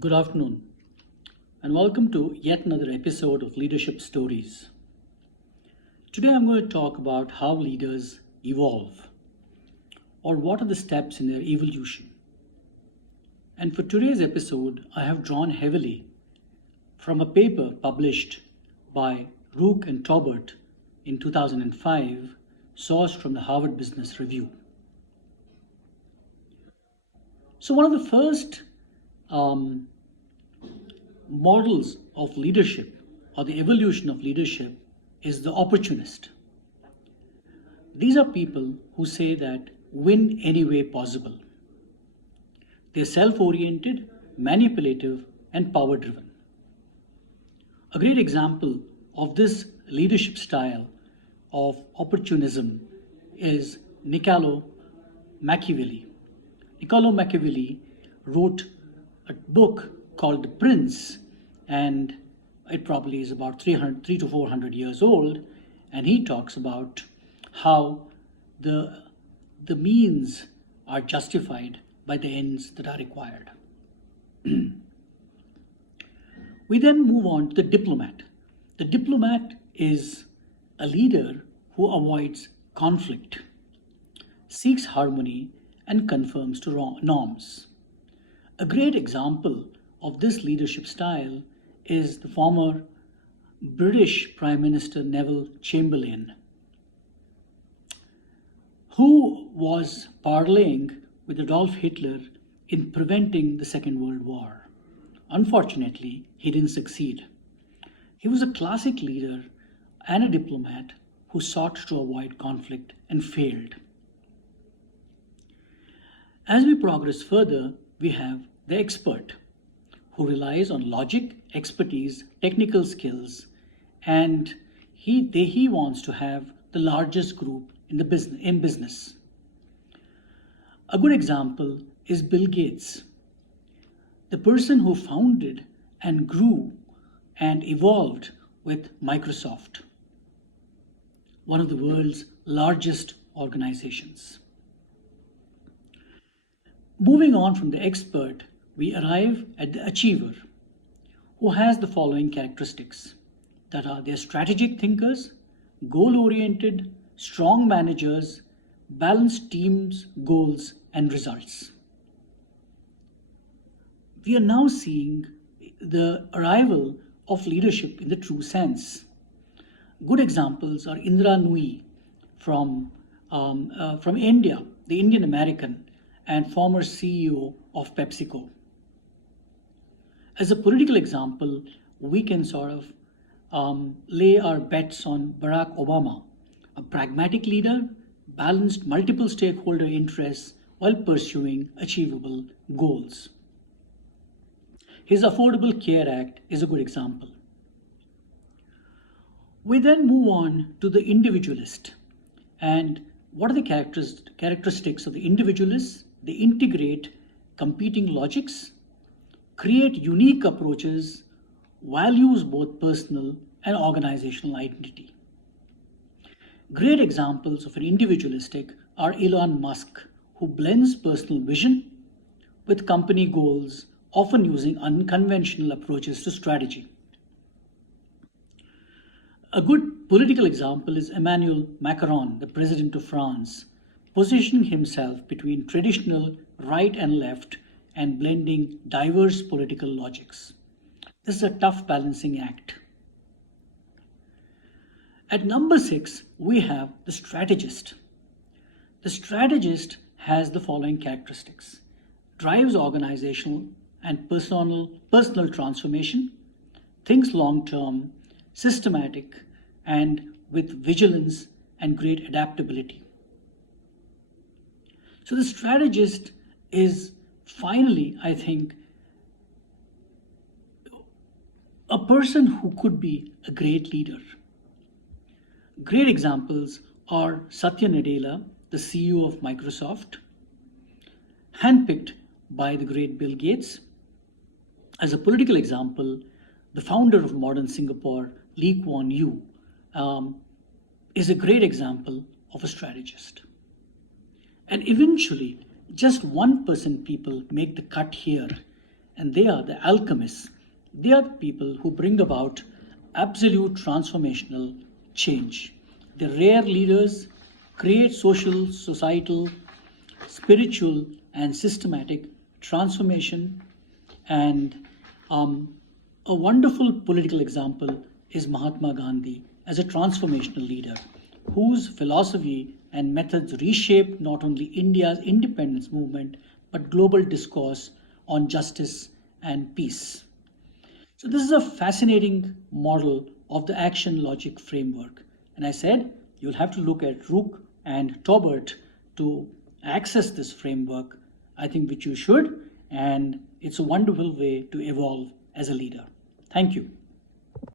Good afternoon, and welcome to yet another episode of Leadership Stories. Today I'm going to talk about how leaders evolve, or what are the steps in their evolution. And for today's episode, I have drawn heavily from a paper published by Rook and Taubert in 2005, sourced from the Harvard Business Review. So, one of the first models of leadership or the evolution of leadership is the opportunist. These are people who say that win any way possible. They're self oriented, manipulative, and power driven. A great example of this leadership style of opportunism is Niccolo Machiavelli. Niccolo Machiavelli wrote a book called The Prince, and it probably is about 300 to 400 years old, and he talks about how the means are justified by the ends that are required. We then move on to the diplomat. The diplomat is a leader who avoids conflict, seeks harmony, and conforms to norms. A great example of this leadership style is the former British Prime Minister Neville Chamberlain, who was parleying with Adolf Hitler in preventing the Second World War. Unfortunately, he didn't succeed. He was a classic leader and a diplomat who sought to avoid conflict and failed. As we progress further, we have the expert, who relies on logic, expertise, technical skills, and he wants to have the largest group in business. A good example is Bill Gates, the person who founded and grew and evolved with Microsoft, one of the world's largest organizations. Moving on from the expert, we arrive at the achiever, who has the following characteristics that are: they're strategic thinkers, goal-oriented, strong managers, balanced teams, goals, and results. We are now seeing the arrival of leadership in the true sense. Good examples are Indra Nooyi from India, the Indian American and former CEO of PepsiCo. As a political example, we can sort of lay our bets on Barack Obama, a pragmatic leader, balanced multiple stakeholder interests while pursuing achievable goals. His Affordable Care Act is a good example. We then move on to the individualist. And what are the characteristics of the individualists? They integrate competing logics, create unique approaches, values both personal and organizational identity. Great examples of an individualistic are Elon Musk, who blends personal vision with company goals, often using unconventional approaches to strategy. A good political example is Emmanuel Macron, the president of France, positioning himself between traditional right and left and blending diverse political logics. This is a tough balancing act. At number 6, we have the strategist. The strategist has the following characteristics: drives organizational and personal transformation, thinks long term, systematic, and with vigilance and great adaptability. So the strategist is finally, I think, a person who could be a great leader. Great examples are Satya Nadella, the CEO of Microsoft, handpicked by the great Bill Gates. As a political example, the founder of modern Singapore, Lee Kuan Yew, is a great example of a strategist. And eventually, just 1% people make the cut here, and they are the alchemists. They are the people who bring about absolute transformational change. The rare leaders create social, societal, spiritual, and systematic transformation. And a wonderful political example is Mahatma Gandhi as a transformational leader whose philosophy and methods reshaped not only India's independence movement but global discourse on justice and peace. So, this is a fascinating model of the action logic framework. And I said you'll have to look at Rook and Taubert to access this framework. I think which you should, and it's a wonderful way to evolve as a leader. Thank you.